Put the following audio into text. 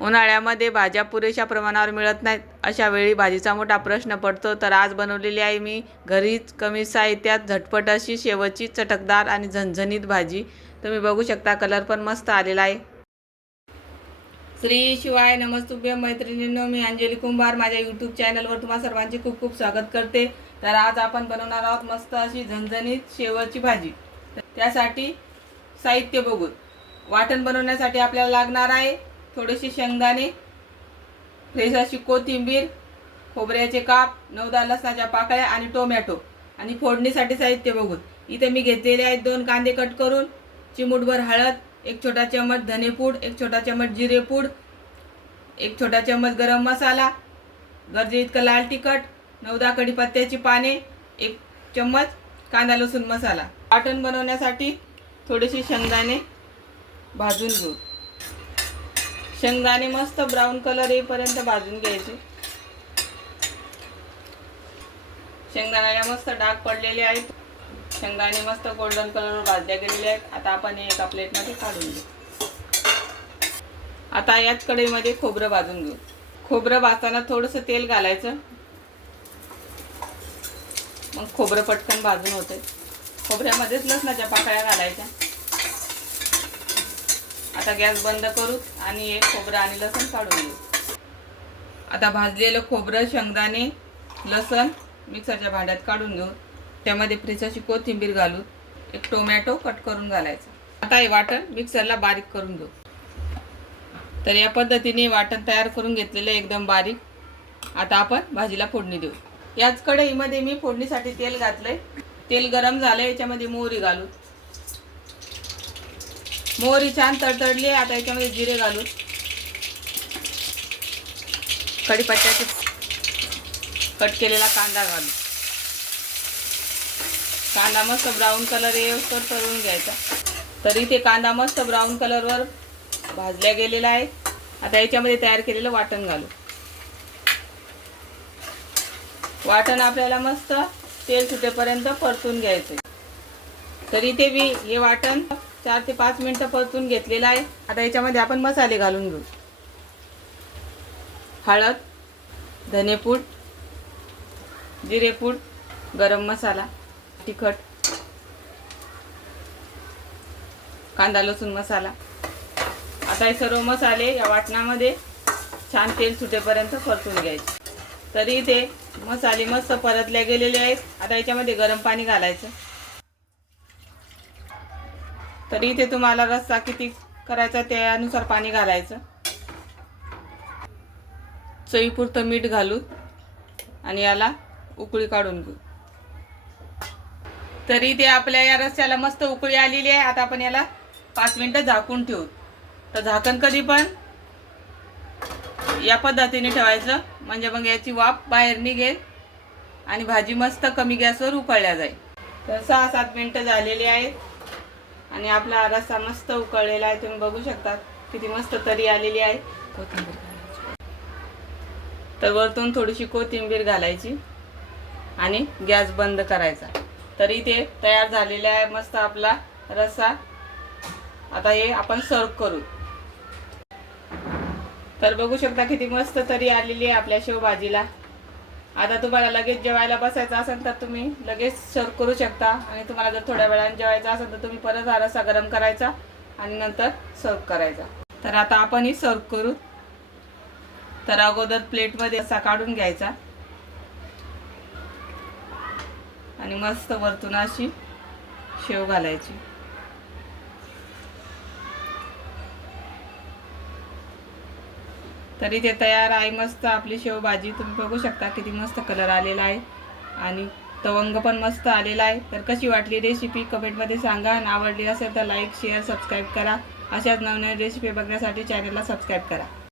उन्हाळ्यामध्ये भाज्या पुरेशा प्रमाणावर मिळत नाहीत, अशा वेळी भाजीचा मोठा प्रश्न पडतो. तर आज बनवलेली आहे मी घरीच कमी साहित्यात झटपट अशी शेवची चटकदार आणि झणझणीत भाजी. तुम्ही बघू शकता, कलर पण मस्त आलेला आहे. श्री शिवाय नमस्तुभ्य मैत्रिणींनो, मी अंजली कुंभार माझ्या यूट्यूब चॅनलवर तुम्हा सर्वांचे खूप खूप स्वागत करते. तर आज आपण बनवणार आहोत मस्त अशी झणझणीत शेवची भाजी. त्यासाठी साहित्य बघू. वाटण बनवण्यासाठी आपल्याला लागणार आहे थोडेसे शेंगदाणे, फ्रेश अशी कोथिंबीर, खोबऱ्याचे काप, 9-10 लसणाच्या पाकळ्या आणि टोमॅटो. आणि फोडणीसाठी साहित्य बघू. इथे मी घेतलेले आहेत 2 कांदे कट करून, चिमूटभर हळद, 1 छोटा चम्मच धनेपूड, 1 छोटा चम्मच जिरेपूड, 1 छोटा चम्मच गरम मसाला, गरजे इतकं लाल तिखट, 9-10 कढीपत्त्याची पाने, 1 चम्मच कांदा लसूण मसाला. वाटण बनवण्यासाठी थोडेसे शेंगदाणे भाजून घेऊ. शेंगदाणे मस्त ब्राऊन कलर येईपर्यंत भाजून घ्यायचे. शेंगदाण्याला मस्त डाग पडलेले आहेत. शेंगदाणे मस्त गोल्डन कलरवर भाजल्या गेलेले आहेत. आता आपण एका प्लेटमध्ये काढून घेऊ. आता याच कढईमध्ये खोबरं भाजून घेऊ. खोबरं भाजताना थोडंसं तेल घालायचं, मग खोबरं पटकन भाजून होते. खोबऱ्यामध्येच लसणाच्या पाकळ्या घालायच्या. आता गॅस बंद करू आणि हे खोबरं आणि लसूण काढून घेऊ. आता भाजलेलं खोबरं, शेंगदाणे, लसूण मिक्सरच्या भांड्यात काढून घेऊ. त्यामध्ये फ्रेश अशी कोथिंबीर घालू. 1 टोमॅटो कट करून घालायचा. आता हे वाटण मिक्सरला बारीक करून घेऊ. तर या पद्धतीने वाटण तयार करून घेतलेलं एकदम बारीक. आता आपण भाजीला फोडणी देऊ. याच कढईमध्ये मी फोडणीसाठी तेल घातलंय. तेल गरम झालं, याच्यामध्ये मोहरी घालू. मोहरी छान तडतडली. आता याच्यामध्ये जिरे घालू. कढीपत्त्याचे कट केलेला कांदा घालू. कांदा मस्त ब्राऊन कलर येऊस्तोवर तळून घ्यायचा. तर इथे कांदा मस्त ब्राऊन कलरवर भाजल्या गेलेला आहे. आता याच्यामध्ये तयार केलेलं वाटण घालू. वाटण आपल्याला मस्त तेल सुटेपर्यंत परतून घ्यायचं. तर इथे मी हे वाटण 4 ते 5 मिनिटं परतून घेतलेलं आहे. आता याच्यामध्ये आपण मसाले घालून घेऊ. हळद, धनेपूड, जिरेपूड, गरम मसाला, तिखट, कांदा लसूण मसाला. आता हे सर्व मसाले या वाटणामध्ये छान तेल सुटेपर्यंत परतून घ्यायचे. तरी इथे मसाले मस्त परतल्या गेलेले आहेत. आता याच्यामध्ये गरम पाणी घालायचं. तरी इथे तुम्हाला रस्सा किती करायचा त्यानुसार पाणी घालायचं. चवीपुरतं मीठ घालू आणि याला उकळी काढून घेऊ. तरी इथे आपल्या या रस्स्याला मस्त उकळी आलेली आहे. आता आपण याला 5 मिनिटं झाकून ठेवू. तर झाकण कधी पण या पद्धतीने ठेवायचं, म्हणजे मग याची वाफ बाहेर निघेल आणि भाजी मस्त कमी गॅसवर उकळल्या जाईल. तर 6-7 मिनिटं झालेली आहेत आणि आपला रस्सा मस्त उकळलेला आहे. तुम्ही बघू शकता किती मस्त तरी आलेली आहे. कोथिंबीर घालायची. तर वरतून थोडीशी कोथिंबीर घालायची आणि गॅस बंद करायचा. तरी ते तयार झालेला आहे मस्त आपला रस्सा. आता हे आपण सर्व करू. तर बघू शकता किती मस्त तरी आलेली आहे आपल्या शेवभाजीला. आता तुम्हाला लगेच जेवायला बसायचं असेल तर तुम्ही लगेच सर्व करू शकता. आणि तुम्हाला जर थोड्या वेळाने जेवायचं असेल तर तुम्ही परत हा रस्सा गरम करायचा आणि नंतर सर्व करायचा. तर आता आपण ही सर्व करू. तर अगोदर प्लेटमध्ये रस्सा काढून घ्यायचा आणि मस्त वरतून अशी शेव घालायची. तरी ते तयार आहे मस्त आपली शेवभाजी. तुम्ही बघू शकता किती मस्त कलर आलेला आहे आणि तवंग पण मस्त आलेला आहे. तर कशी वाटली रेसिपी कमेंटमध्ये सांगा. आणि आवडली असेल तर लाईक, शेअर, सबस्क्राईब करा. अशाच नवनवीन रेसिपी बघण्यासाठी चॅनलला सबस्क्राईब करा.